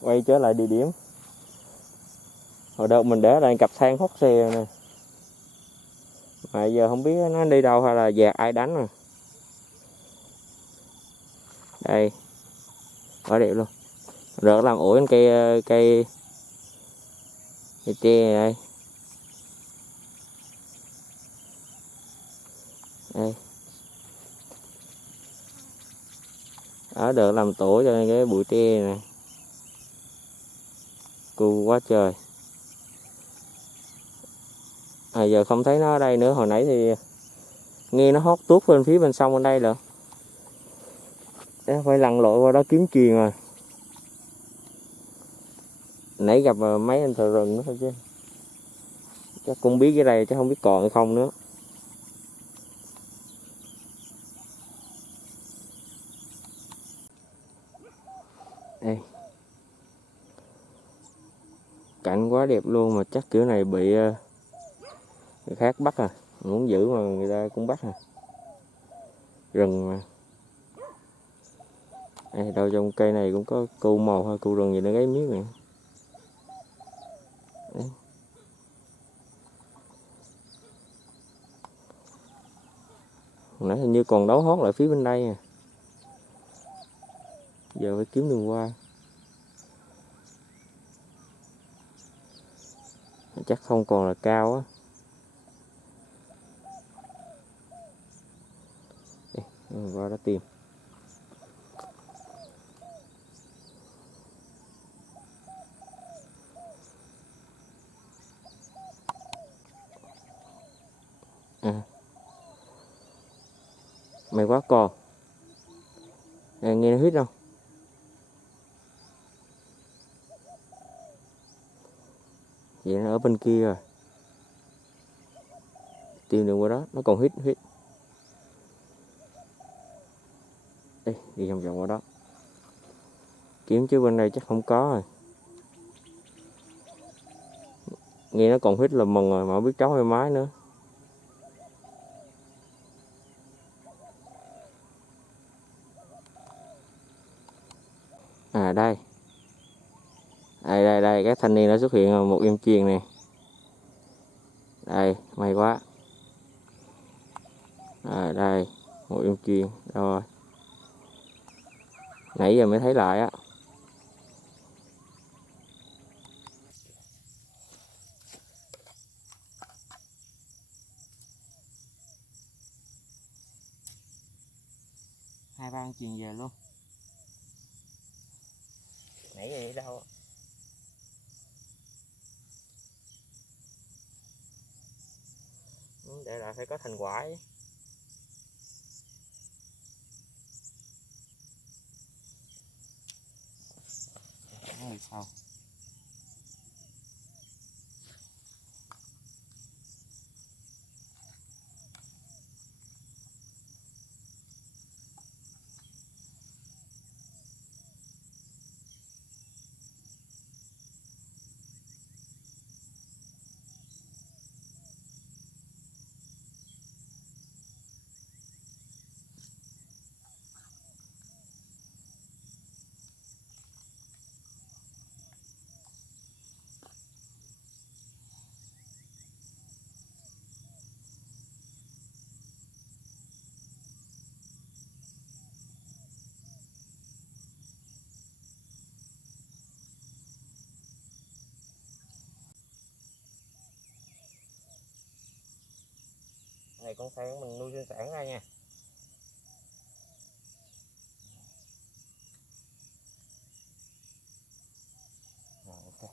Quay trở lại địa điểm. Hồi đầu mình để lại cặp than hốt xe nè. Mà giờ không biết nó đi đâu hay là dạt ai đánh rồi. Đây. Quá đẹp luôn. Rồi làm ủi cây tre này đây. Đây. Đó được làm tổ cho cái bụi tre này. Cool quá trời. Giờ không thấy nó ở đây nữa. Hồi nãy thì nghe nó hót tuốt bên phía bên sông bên đây rồi. Phải lặn lội qua đó kiếm chuyền rồi. Nãy gặp mấy anh thợ rừng nữa thôi chứ. Chắc cũng biết cái đây chứ không biết còn hay không nữa. Đây. Cảnh quá đẹp luôn mà chắc kiểu này bị người khác bắt à. Muốn giữ mà người ta cũng bắt à. Rừng mà. Đây, đâu trong cây này cũng có cu màu hay cu rừng gì nó gáy miếng này. Đấy. Hồi nãy hình như còn đấu hót lại phía bên đây à. Giờ phải kiếm đường qua. Chắc không còn là cao á. Qua đó tìm. Mày quá con. Nghe nó hít không? Vậy nó ở bên kia rồi. Tìm đường qua đó, nó còn hít. Đây, đi vòng vòng qua đó. Kiếm chứ bên đây chắc không có rồi. Nghe nó còn hít là mừng rồi, mà không biết cháu hay mái nữa. Đây. Đây, cái thanh niên đã xuất hiện một em chuyền nè. Đây, may quá. Đây, một em chuyền. Rồi. Nãy giờ mới thấy lại á. Hai ba con chuyền về luôn. Nãy giờ đi đâu? Để lại phải có thành quả ấy. Người sau. Này con sang mình nuôi sinh sản ra nha. Rồi, ok.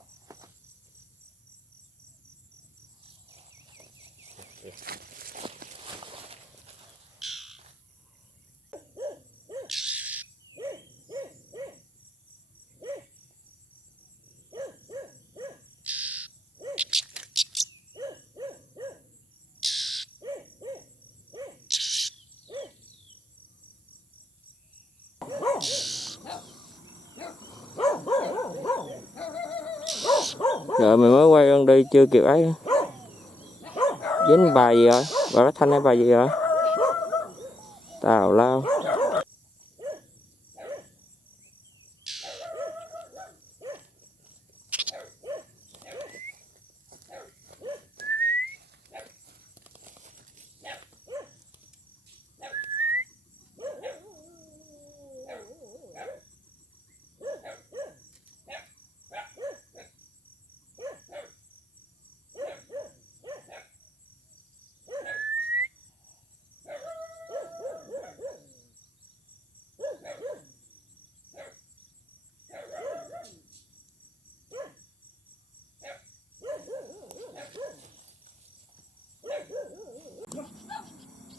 Rồi mày mới quay con đi chưa kịp ấy. Dính bài gì rồi? Bà Thanh hay bà gì hả? Tào lao.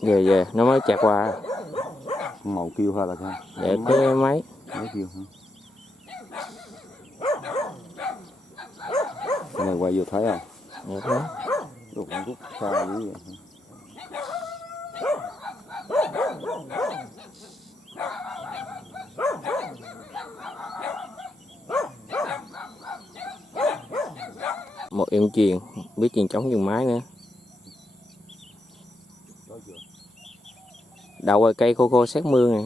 Về nó mới chặt qua. Màu kêu hay là sao? Để cái máy. Máy kêu hả? Cái này quay vô thấy không? Được đó. Lúc con rút xa dữ vậy. Một em chuyền, biết chuyền trống dùng máy nữa. Đậu rồi cây khô khô xét mưa nè.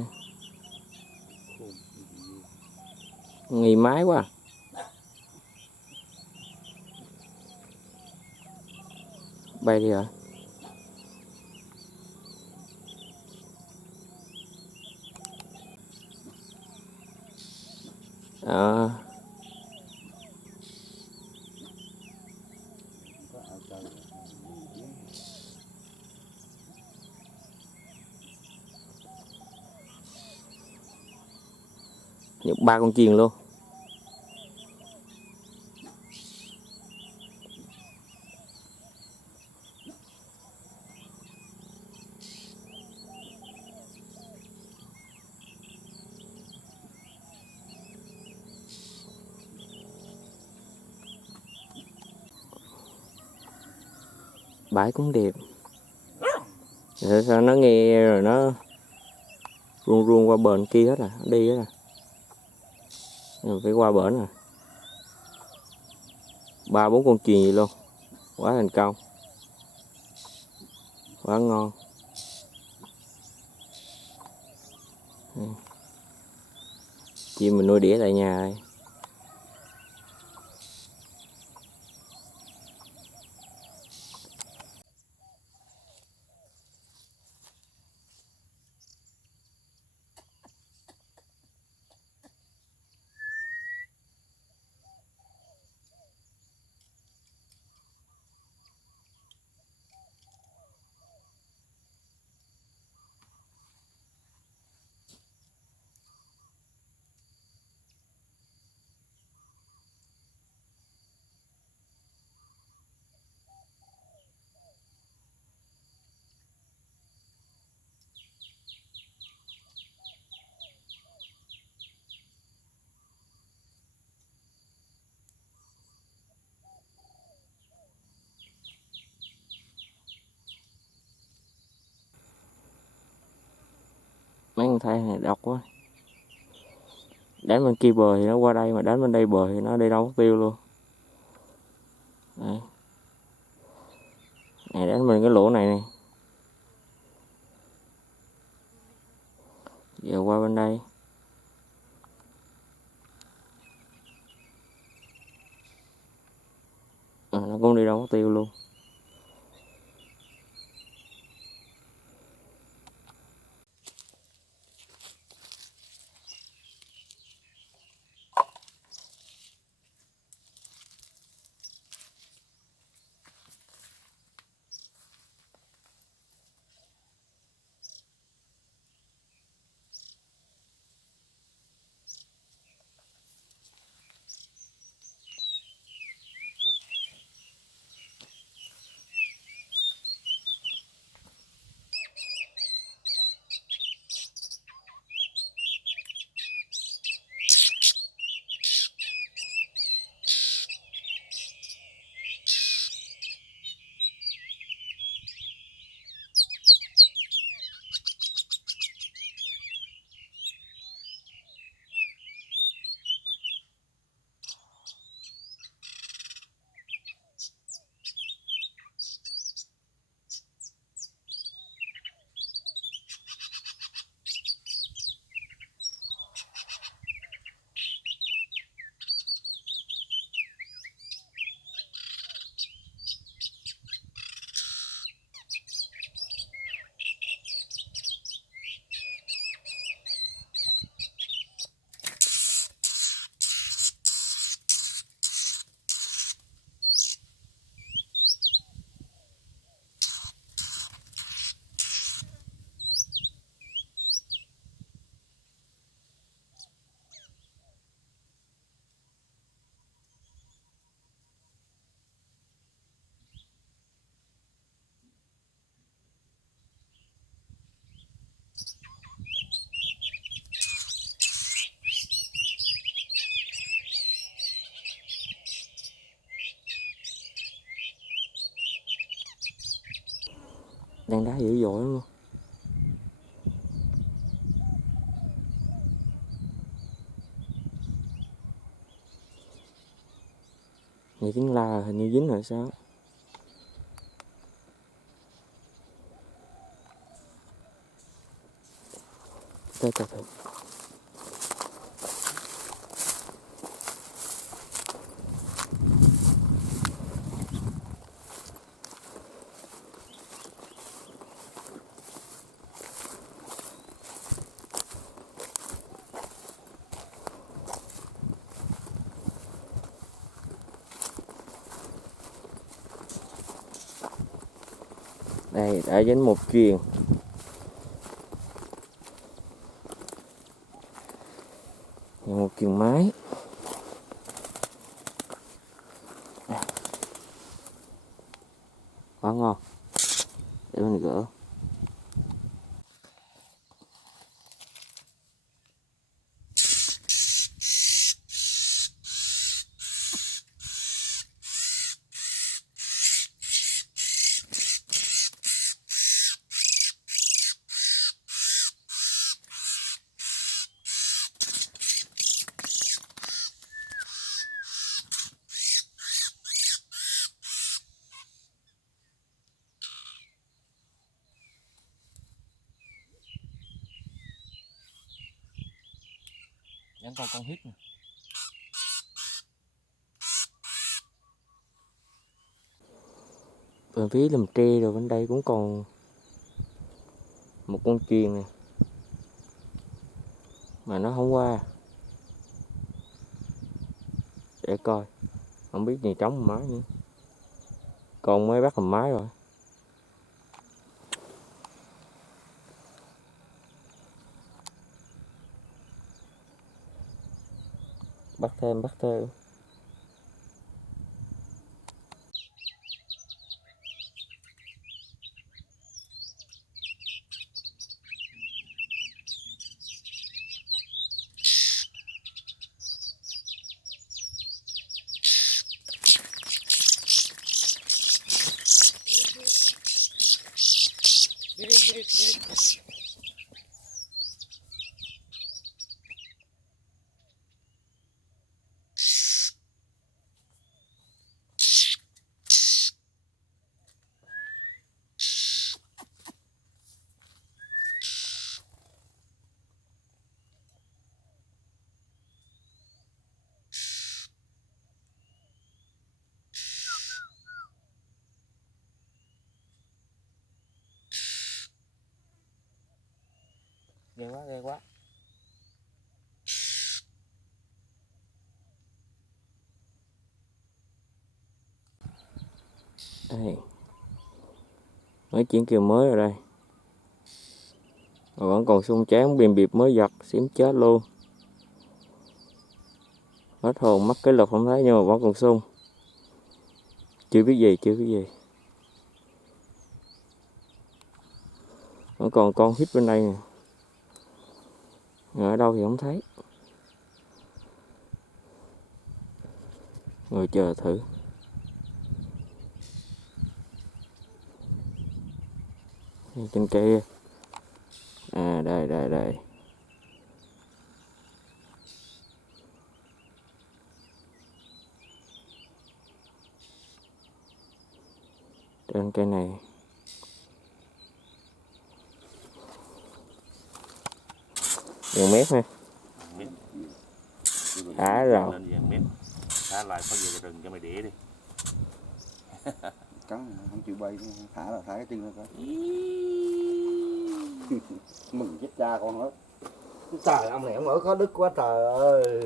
Nghỉ máy quá. Bay đi rồi. À. Được 3 con chuyền luôn. Bãi cũng đẹp. Rồi sao nó nghe rồi nó ruông ruông qua bờ kia hết à, đi hết à. Rồi phải qua bển à. 3-4 con chuyền gì luôn. Quá thành công. Quá ngon. Chim mình nuôi đĩa tại nhà đây. Mấy con thay này độc quá. Đánh bên kia bờ thì nó qua đây, mà đánh bên đây bờ thì nó đi đâu mất tiêu luôn. Đây. Này đánh bên cái lỗ này nè. Giờ qua bên đây. Nó cũng đi đâu mất tiêu luôn. Đang đá dữ dội lắm luôn. Nghe tiếng la hình như dính rồi sao. Từ từ từ. Đây đã dính một chuyền. Một chuyền máy. Quá ngon. Để mình gỡ. Vẫn còn con hít nè. Bên phía lùm tre rồi bên đây cũng còn một con chuyền nè. Mà nó không qua. Để coi. Không biết gì trống hầm mái nữa. Con mới bắt hầm mái rồi. Bắt thêm. Ghê quá. Đây. Mới chuyển kiều mới rồi đây. Mà vẫn còn xung trán bìm bịp mới giật, xém chết luôn. Hết hồn mất cái lực không thấy nhưng mà vẫn còn sung. Chưa biết gì. Vẫn còn con hít bên đây nè. Ở đâu thì không thấy. Ngồi chờ thử. Trên cây. À đây. Trên cây này. Gần mét ha. Thả rồi. Thả lại có về rừng cho mày đĩa đi. Cắn không chịu bay, thả cái chân ra coi. Mừng chết cha con đó. Trời, ông này ông ở có đức quá trời ơi.